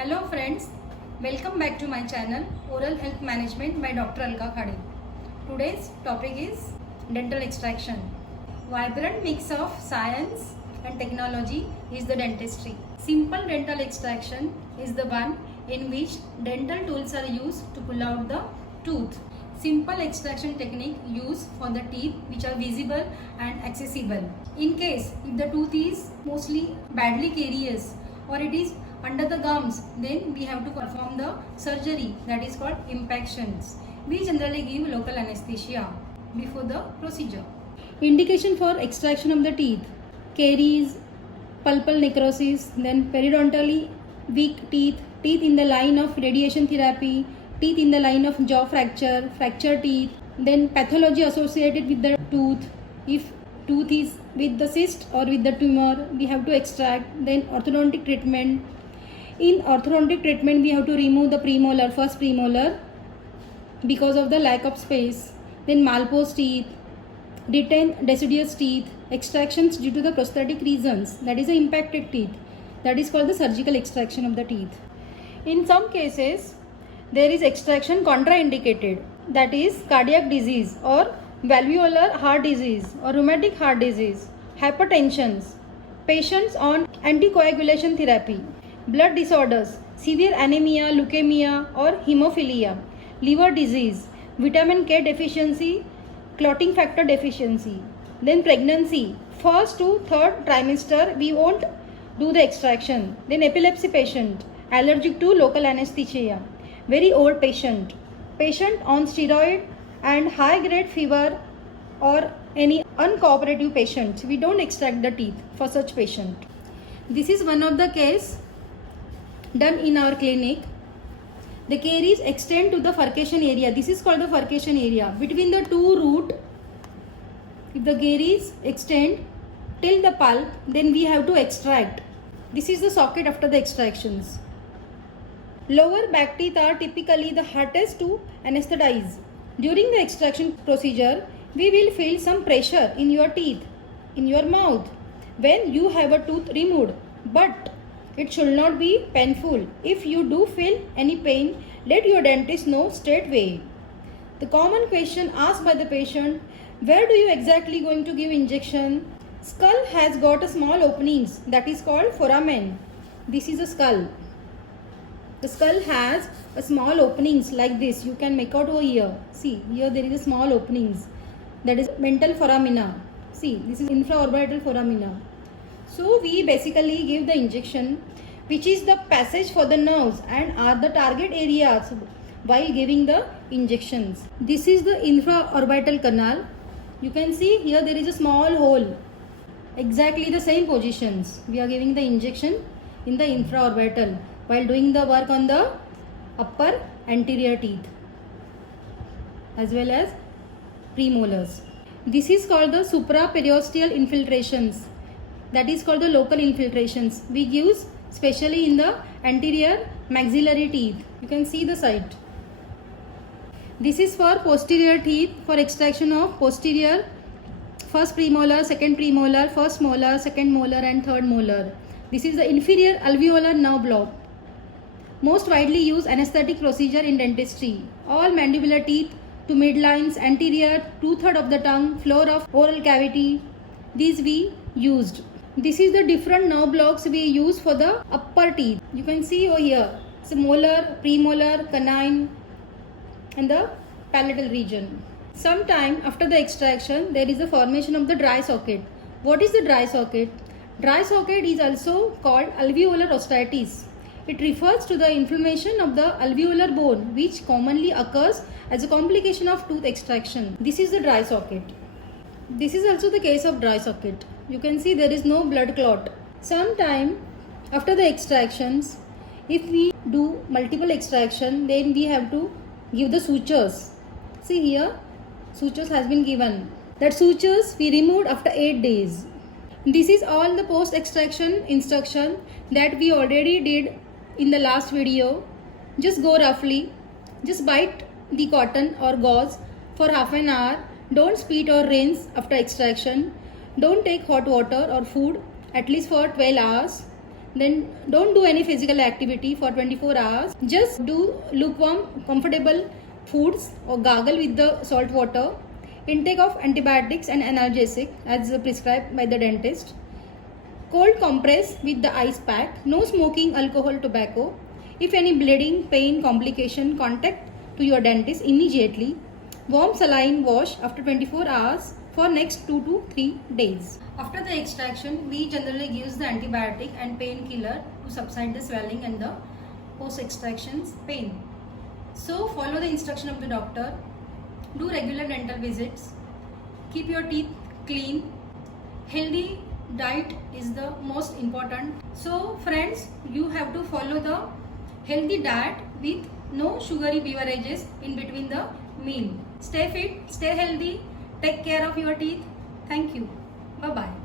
Hello friends, welcome back to my channel Oral Health Management by Dr. Alka Khade. Today's topic is dental extraction. Vibrant mix of science and technology is the dentistry. Simple dental extraction is the one in which dental tools are used to pull out the tooth. Simple extraction technique used for the teeth which are visible and accessible. In case if the tooth is mostly badly carious or it is under the gums, then we have to perform the surgery that is called impactions. We generally give local anesthesia before the procedure. Indication for extraction of the teeth: caries, pulpal necrosis, then periodontally weak teeth, teeth in the line of radiation therapy, teeth in the line of jaw fracture, fractured teeth, then pathology associated with the tooth. If tooth is with the cyst or with the tumor, we have to extract. Then orthodontic treatment. In orthodontic treatment, we have to remove the premolar, first premolar, because of the lack of space. Then malpose teeth, retain deciduous teeth, extractions due to the prosthetic reasons, that is the impacted teeth, that is called the surgical extraction of the teeth. In some cases, there is extraction contraindicated, that is cardiac disease or valvular heart disease or rheumatic heart disease, hypertensions, patients on anticoagulation therapy, blood disorders, severe anemia, leukemia or hemophilia, liver disease, vitamin K deficiency, clotting factor deficiency. Then pregnancy, first to third trimester we won't do the extraction. Then epilepsy patient, allergic to local anesthesia, very old patient, patient on steroid and high grade fever or any uncooperative patients, we don't extract the teeth for such patient. This is one of the case done in our clinic. The caries extend to the furcation area. This is called the furcation area between the two root. If the caries extend till the pulp, then we have to extract. This is the socket after the extractions. Lower back teeth are typically the hardest to anesthetize. During the extraction procedure, we will feel some pressure in your teeth, in your mouth, when you have a tooth removed, but it should not be painful. If you do feel any pain, let your dentist know straight away. The common question asked by the patient: where do you exactly going to give injection? Skull has got a small openings, that is called foramen. This is a skull. The skull has a small openings like this. You can make out over here. See, here there is a small openings. That is mental foramina. See, this is infraorbital foramina. So we basically give the injection, which is the passage for the nerves and are the target areas while giving the injections. This is the infraorbital canal. You can see here there is a small hole. Exactly the same positions. We are giving the injection in the infraorbital while doing the work on the upper anterior teeth as well as premolars. This is called the supraperiosteal infiltrations. That is called the local infiltrations. We use specially in the anterior maxillary teeth. You can see the site. This is for posterior teeth, for extraction of posterior first premolar, second premolar, first molar, second molar and third molar. This is the inferior alveolar nerve block. Most widely used anesthetic procedure in dentistry. All mandibular teeth to midlines, anterior, 2/3 of the tongue, floor of oral cavity. These we used. This is the different nerve blocks we use for the upper teeth. You can see over here. It's molar, premolar, canine and the palatal region. Sometime after the extraction, there is the formation of the dry socket. What is the dry socket? Dry socket is also called alveolar osteitis. It refers to the inflammation of the alveolar bone, which commonly occurs as a complication of tooth extraction. This is the dry socket. This is also the case of dry socket. You can see there is no blood clot. Sometime after the extractions, if we do multiple extraction, then we have to give the sutures. See here, sutures has been given. That sutures we removed after 8 days. This is all the post extraction instruction that we already did in the last video. Just go roughly. Just bite the cotton or gauze for half an hour. Don't spit or rinse after extraction. Don't take hot water or food at least for 12 hours. Then don't do any physical activity for 24 hours. Just do lukewarm, comfortable foods or gargle with the salt water. Intake of antibiotics and analgesic as prescribed by the dentist. Cold compress with the ice pack. No smoking, alcohol, tobacco. If any bleeding, pain, complication, contact to your dentist immediately. Warm saline wash after 24 hours for next 2 to 3 days. After the extraction, we generally gives the antibiotic and painkiller to subside the swelling and the post-extraction pain. So follow the instruction of the doctor. Do regular dental visits. Keep your teeth clean. Healthy diet is the most important. So friends, you have to follow the healthy diet with no sugary beverages in between the meal. Stay fit, stay healthy, take care of your teeth. Thank you. Bye-bye.